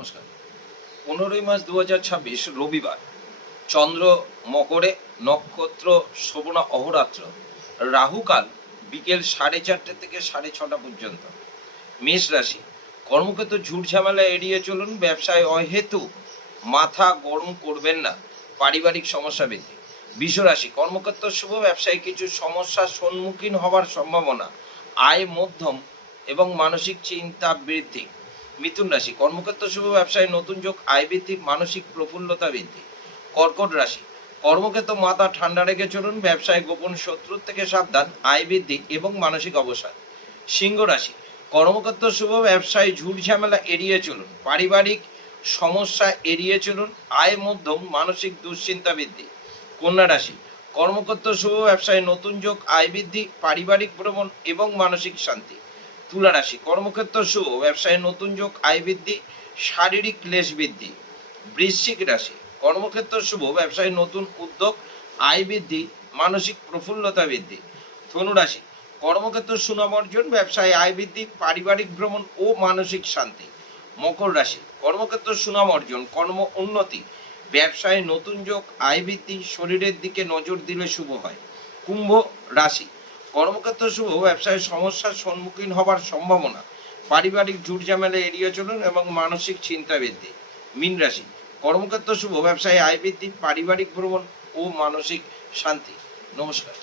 নমস্কার। 15ই মার্চ 2026 রবিবার। চন্দ্র মকরে, নক্ষত্র শোভনা অহোরাত্র, রাহুকাল বিকেল 4:30 থেকে 6:30 পর্যন্ত। মেষ রাশি, কর্মক্ষেত্রে ঝুট ঝামেলা এড়িয়ে চলুন। ব্যবসায় অহেতু মাথা গরম করবেন না, পারিবারিক সমস্যা বৃদ্ধি। বৃষ রাশি, কর্মক্ষেত্র শুভ, ব্যবসায় কিছু সমস্যার সম্মুখীন হওয়ার সম্ভাবনা। আয় মধ্যম এবং মানসিক চিন্তা বৃদ্ধি। মিথুন রাশি, কর্মক্ষেত্র শুভ, ব্যবসায় নতুন যোগ, আয় বৃদ্ধি, মানসিক প্রফুল্লতা বৃদ্ধি। কর্কট রাশি, কর্মক্ষেত্র মাথা ঠান্ডা রেখে চলুন। ব্যবসায় গোপন শত্রুর থেকে সাবধান, আয় বৃদ্ধি এবং মানসিক অবসাদ। সিংহ রাশি, কর্মক্ষেত্র শুভ, ব্যবসায় ঝুট ঝামেলা এড়িয়ে চলুন। পারিবারিক সমস্যা এড়িয়ে চলুন, আয় মধ্যম, মানসিক দুশ্চিন্তা বৃদ্ধি। কন্যা রাশি, কর্মক্ষেত্র শুভ, ব্যবসায় নতুন যোগ, আয় বৃদ্ধি, পারিবারিক ভ্রমণ এবং মানসিক শান্তি। তুলা রাশি, কর্মক্ষেত্র শুভ, ব্যবসায় নতুন যোগ, আয় বৃদ্ধি, শারীরিক ক্লেশ বৃদ্ধি। বৃশ্চিক রাশি, কর্মক্ষেত্র শুভ, ব্যবসায় নতুন উদ্যোগ, আয় বৃদ্ধি, মানসিক প্রফুল্লতা বৃদ্ধি। ধনু রাশি, কর্মক্ষেত্র সুনাম অর্জন, ব্যবসায় আয় বৃদ্ধি, পারিবারিক ভ্রমণ ও মানসিক শান্তি। মকর রাশি, কর্মক্ষেত্র সুনাম অর্জন, কর্ম উন্নতি, ব্যবসায় নতুন যোগ, আয় বৃদ্ধি, শরীরের দিকে নজর দিলে শুভ হয়। কুম্ভ রাশি, কর্মক্ষেত্র শুভ, ব্যবসায় সমস্যার সম্মুখীন হবার সম্ভাবনা। পারিবারিক ঝুট ঝামেলা এড়িয়ে চলুন এবং মানসিক চিন্তা বৃদ্ধি। মীন রাশি, কর্মক্ষেত্র শুভ, ব্যবসায় আয় বৃদ্ধি, পারিবারিক ভ্রমণ ও মানসিক শান্তি। নমস্কার।